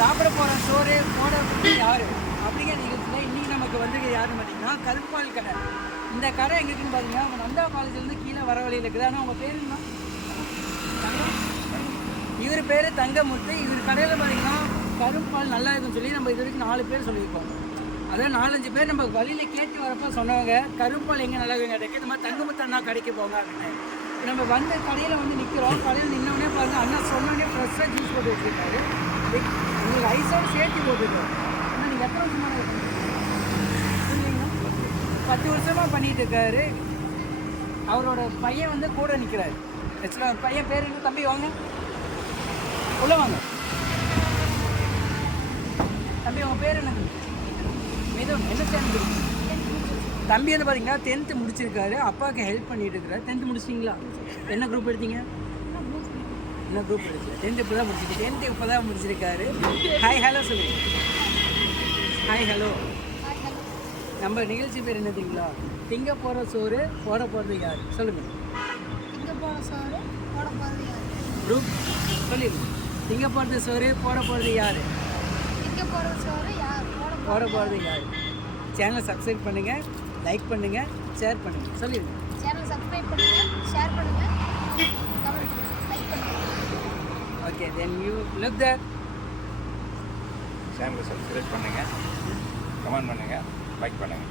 சாப்பிட போகிற சோறு போட யார் அப்படிங்கிற நிகழ்ச்சியில் இன்றைக்கி நமக்கு வந்து யாருன்னு பார்த்தீங்கன்னா கருப்பால் கடை. இந்த கடை எங்கே இருக்குன்னு பார்த்தீங்கன்னா நம்ம நந்தா காலேஜ்லேருந்து கீழே வர வழியில் இருக்குது. ஆனால் உங்கள் பேர் என்ன? இவர் பேர் தங்கமுத்து. இவர் கடையில் பார்த்தீங்கன்னா கருப்பால் நல்லா இருக்குன்னு சொல்லி நம்ம இது வரைக்கும் 4 பேர் சொல்லியிருக்கோம். அதாவது 4-5 பேர் நம்ம வழியில் கேட்டு வரப்போ சொன்னவங்க கருப்பால் எங்கே நல்லா இருக்குங்க கேட்க இந்த மாதிரி தங்கமுத்து அண்ணா கடைக்கு போங்க அப்படின்னு. நம்ம வந்து கடையில் வந்து நிற்கிறோம். கடையில் நின்னோடனே பாருங்கள் அண்ணா சொன்னோடனே ஃப்ரெஷ்ஷாக ஜூஸ் போட்டு வச்சுருக்காரு. உங்களுக்கு ஐஸோடு சேர்த்து போட்டுருக்கோம். ஆனால் நீங்கள் எத்தனை வருஷமாக இல்லைங்களா 10 வருஷமாக பண்ணிகிட்டு இருக்காரு. அவரோட பையன் வந்து கூட நிற்கிறாரு. ஆக்சுவலாக பையன் பேர் என்ன? தம்பி வாங்க உள்ள வாங்க. தம்பி உங்கள் பேர் என்ன? மிதுன். என்ன சேர்ந்து தம்பி வந்து பார்த்தீங்கன்னா 10th முடிச்சிருக்காரு. அப்பாவுக்கு ஹெல்ப் பண்ணிட்டு இருக்கிறார். 10th முடிச்சிட்டிங்களா? என்ன குரூப் எடுத்தீங்க? என்ன குரூப் எடுத்தீங்க? 10th இப்போ தான் முடிச்சிருக்கு. 10th இப்போ தான் முடிச்சிருக்காரு. ஹாய் ஹலோ சொல்லுங்க. Hi hello. நம்ம நிகழ்ச்சி பேர் என்ன தெரியுங்களா? திங்க போகிற சோறு போட போகிறது யார் சொல்லுங்கள். திங்க போகிற சோறு போட போகிறது யார்? குரூப் சொல்லிடுங்க. திங்க போகிறது சோறு போட போகிறது யார்? திங்க போகிற சோறு யார் போட போகிறது யார்? சேனலை சப்ஸ்கிரைப் பண்ணுங்கள், லைக் பண்ணுங்கள், ஷேர் பண்ணுங்கள். சொல்லிடுங்க. சேனலை சப்ஸ்கிரைப் பண்ணுங்கள், ஷேர் பண்ணுங்கள், கமெண்ட் பண்ணுங்கள், லைக் பண்ணுங்கள். Okay then you look that. சேனலை சப்ஸ்கிரைப் பண்ணுங்கள், கமெண்ட் பண்ணுங்கள், லைக் பண்ணுங்கள்.